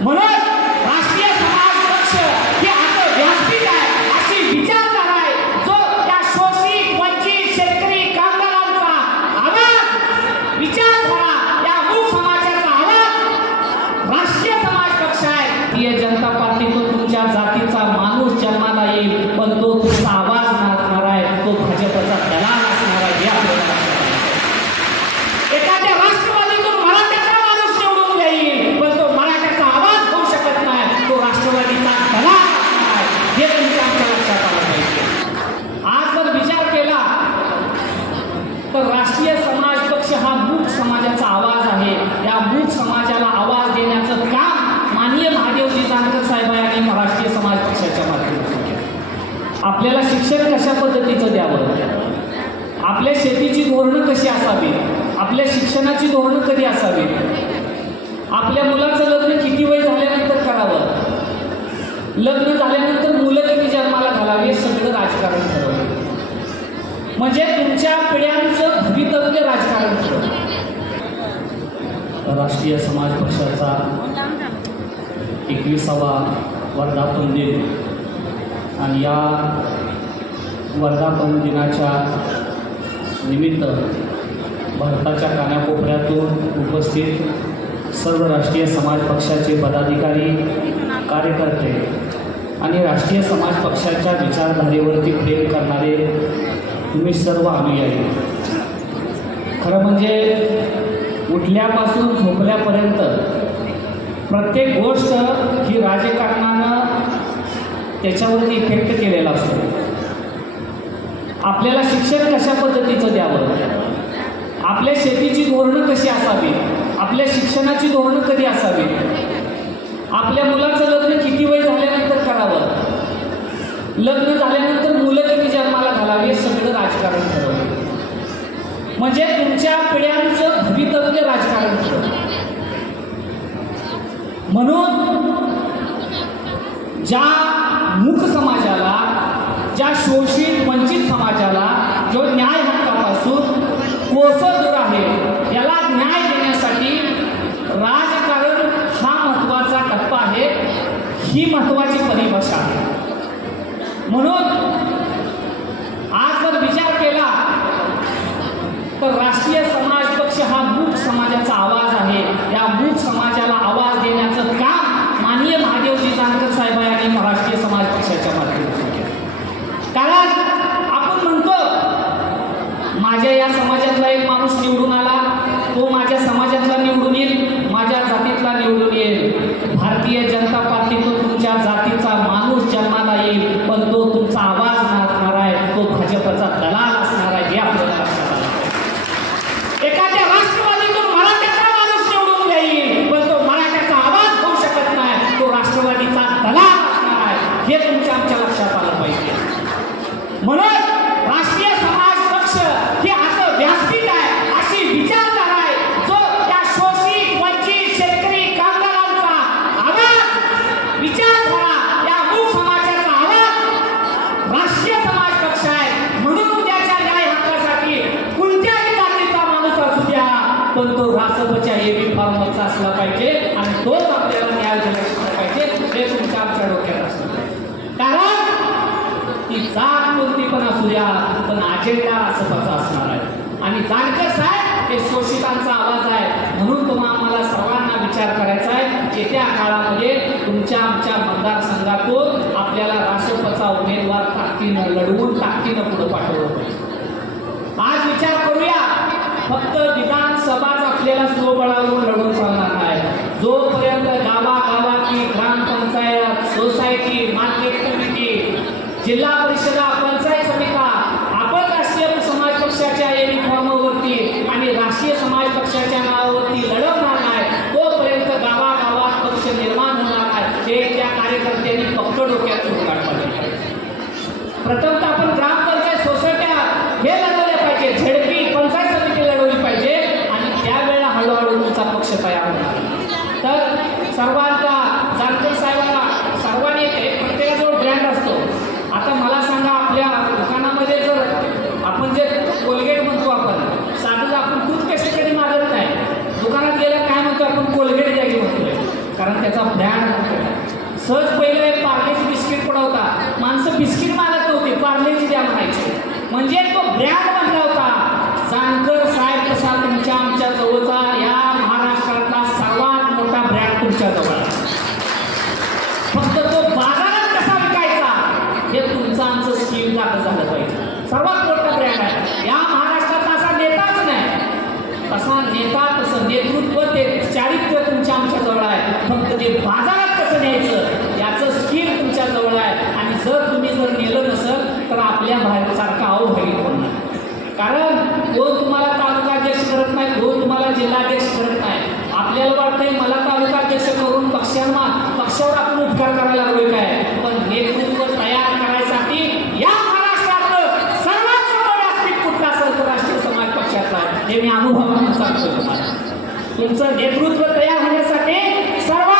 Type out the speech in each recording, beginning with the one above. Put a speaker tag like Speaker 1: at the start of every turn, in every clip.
Speaker 1: म्हणून समाजाचा आवाज आहे. या मूक समाजाला आवाज देण्याचं काम माननीय महादेवजी जानकर साहेब यांनी राष्ट्रीय समाज पक्षाच्या माध्यमातून केलं. आपल्याला शिक्षण कशा पद्धतीचं द्यावं? आपल्या शेतीची धोरणं कशी असावी आपल्या शिक्षणाची धोरणं कधी असावी आपल्या मुलाचं लग्न किती वय झाल्यानंतर करावं? लग्न झाल्यानंतर मुलं किती जन्माला घालावी हे सगळं राजकारण ठरवलं. म्हणजे तुमच्या पिढ्यांचं भवितव्य राजकारण ठरवलं. राष्ट्रीय समाज पक्षाचा एकविसावा वर्धापन दिन. आणि या वर्धापन दिनाच्या निमित्त भारताच्या कानाकोपऱ्यातून उपस्थित सर्व राष्ट्रीय समाज पक्षाचे पदाधिकारी कार्यकर्ते आणि राष्ट्रीय समाज पक्षाच्या विचारधारेवरती प्रेम करणारे तुम्ही सर्व अनुयायी खरं म्हणजे उठल्यापासून झोपल्यापर्यंत प्रत्येक गोष्ट ही राजकारणानं त्याच्यावरती इफेक्ट केलेला असतो. आपल्याला शिक्षण कशा पद्धतीचं द्यावं? आपल्या शेतीची धोरणं कशी असावी आपल्या शिक्षणाची धोरणं कधी असावी आपल्या मुलाचं लग्न किती वेळ झाल्यानंतर करावं लग्न झाल्यानंतर मुलं किती जन्माला घालावी हे सगळं राजकारण ठरवलं म्हणजे तुमच्या पिढ्यांचं भवितव्य राजकारण ठरवलं म्हणून ज्या मूक समाजाला ज्या शोषित वंचित समाजाला जो न्याय हक्कापासून कोसळ दूर आहे याला न्याय देण्यासाठी राजकारण हा महत्त्वाचा टप्पा आहे ही महत्त्वाची परिभाषा आहे. म्हणून आज जर विचार केला तर राष्ट्र समाज पक्ष हा मूक समाजाचा आवाज आहे या मूक समाजाला आवाज देण्याचं काम माननीय महादेवजी जानकर साहेब यांनी राष्ट्रीय समाज पक्षाच्या माध्यमातून केलं कारण आपण म्हणतो माझ्या या समाजातला एक माणूस निवडून आला तो माझ्या समाजातला निवडून येईल माझ्या जातीतला निवडून येईल भारतीय जनता पार्टीतून तुमच्या जातीचा माणूस जन्माला येईल पण तो तुमचा आवाज नसणार आहे तो भाजपचा दलाल असणार आहे हे आपल्याला लक्षात आलं पाहिजे. एखाद्या राष्ट्रवादीतून मराठ्याचा माणूस निवडून येईल पण तो मराठ्याचा आवाज होऊ शकत नाही तो राष्ट्रवादीचा दलाल असणार आहे हे तुमच्या आमच्या लक्षात आलं पाहिजे म्हणून राष्ट्रीय समाज पक्ष हे असं व्यासपीठ आहे अशी विचारधारा आहे जो त्या शोषित वंचित शेतकरी कामगारांचा आवाज विचारधारा या मूक समाजाचा आवाज राष्ट्रीय समाज पक्ष आहे म्हणून उद्याच्या न्याय हक्कासाठी कोणत्याही जातीचा माणूस असू द्या पण तो रासपच्या एबी फॉर्मचा असला पाहिजे आणि तोच आपल्याला न्याय दिला पाहिजे हे तुमच्या आमच्या डोक्यात असलं कारण ती जात कोणती पण असू द्या पण अजेंडा रासपाचा असणार आहे आणि जाणकर साहेब हे शोषितांचा आवाज आहे म्हणून तुम्हा आम्हाला सर्वांना विचार करायचा आहे येत्या काळामध्ये तुमच्या आमच्या मतदारसंघातून आपल्याला रासोपचा उमेदवार ताकदीनं लढवून ताकदीनं पुढे पाठवलं पाहिजे आज विचार करूया फक्त विधानसभाच आपल्याला स्वबळावरून लढवून चालणार जोपर्यंत गावागावातली ग्रामपंचायत सोसायटी मार्केट कमिटी जिल्हा परिषदा पंचायत समिता आपण राष्ट्रीय समाज पक्षाच्या युनिफॉर्मवरती आणि राष्ट्रीय समाज पक्षाच्या नावावरती लढवणार नाही तोपर्यंत गावागावात पक्ष निर्माण होणार नाही. हे त्या कार्यकर्त्यांनी फक्त डोक्यात प्रथम काढलं प्रथमतः आपण ग्रामपंचायत सोसायट्या हे लढवल्या पाहिजे झेडपी पंचायत समिती लढवली पाहिजे आणि त्यावेळेला हळूहळू तुमचा पक्ष तयार होणार तर सर्वांचा जानकर साहेबांना सर्वांनी एक प्रत्येकाजवळ ब्रँड असतो आता मला सांगा आपल्या दुकानामध्ये जर आपण जे कोलगेट म्हणतो आपण साधं आपण टूथपेस्ट कधी मागत नाही दुकानात गेलं काय म्हणतो आपण कोलगेट द्यायची म्हणतोय कारण त्याचा ब्रँड सहज पहिलं एक पार्लेची बिस्किट पडवता माणसं बिस्किट मागत नव्हती पार्लेची द्या म्हणायची म्हणजे तो ब्रँड बनला होता जानकर साहेब कसा तुमच्या आमच्या जवळचा या महाराष्ट्रातला सर्वात मोठा ब्रँड तुमच्या जवळ आहे. फक्त तो बाजारात कसा विकायचा हे तुमचं आमचं स्कीम दाखल झालं पाहिजे सर्वात मोठा ब्रँड आहे या महाराष्ट्रात असा नेताच नाही तसा नेता तसं नेतृत्व ते चारित्र्य तुमच्या आमच्या जवळ ते बाजारात कसं न्यायचं? याचं स्किल तुमच्या जवळ आहे. आणि जर तुम्ही जर नेलं नसेल तर आपल्या बाहेरसारखा अहो होईल होणार कारण कोण तुम्हाला तालुकाध्यक्ष करत नाही कोण तुम्हाला जिल्हाध्यक्ष करत नाही. आपल्याला वाटतंय मला तालुकाध्यक्ष करून पक्षांना पक्षावर आपण उपकार करायला लागलोय काय? पण नेतृत्व तयार करायसाठी या महाराष्ट्रातलं सर्वात समोर असतील कुठला सर्व राष्ट्रीय समाज पक्षाचा आहे? हे मी अनुभवातून सांगतो तुम्हाला. तुमचं नेतृत्व तयार होण्यासाठी सर्व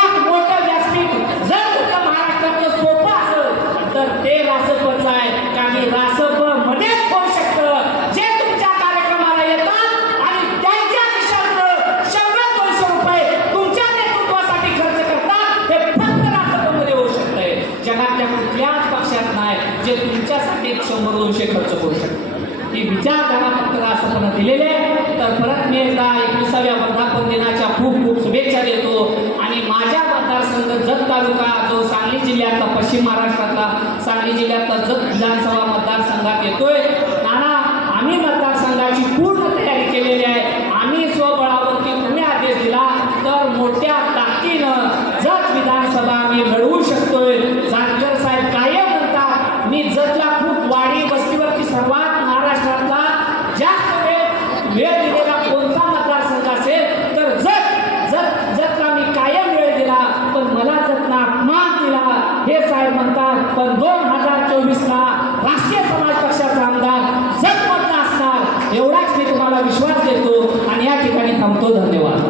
Speaker 1: तुमच्यासाठी एक शंभर दोनशे खर्च करू शकतात ही विचारधारा फक्त रासपणं दिलेले आहे. तर परत मी एकदा एकविसाव्या वर्धापन दिनाच्या खूप खूप शुभेच्छा देतो. आणि माझ्या मतदारसंघ जत तालुका जो सांगली जिल्ह्यातला पश्चिम महाराष्ट्रातला सांगली जिल्ह्यातला जत विधानसभा मतदारसंघात येतोय. नाना आम्ही मतदारसंघाची पूर्ण तयारी केलेली आहे. आम्ही स्वबळावरती तुम्ही आदेश दिला. तर मोठ्या ताकदीनं जत विधानसभा आम्ही लढवू शकतो जानकर साहेब कायम म्हणतात मी जतला खूप वाडी वस्तीवरती सर्वात महाराष्ट्रातला जास्त वेळ वेळ दिलेला कोणता मतदारसंघ असेल तर जत जत जतला मी कायम वेळ दिला पण मला जतला अपमान दिला हे साहेब म्हणतात पण दोन हजार चोवीसला राष्ट्रीय समाज पक्षाचा आमदार जगमधला असणार. एवढाच मी तुम्हाला विश्वास देतो आणि या ठिकाणी थांबतो. धन्यवाद.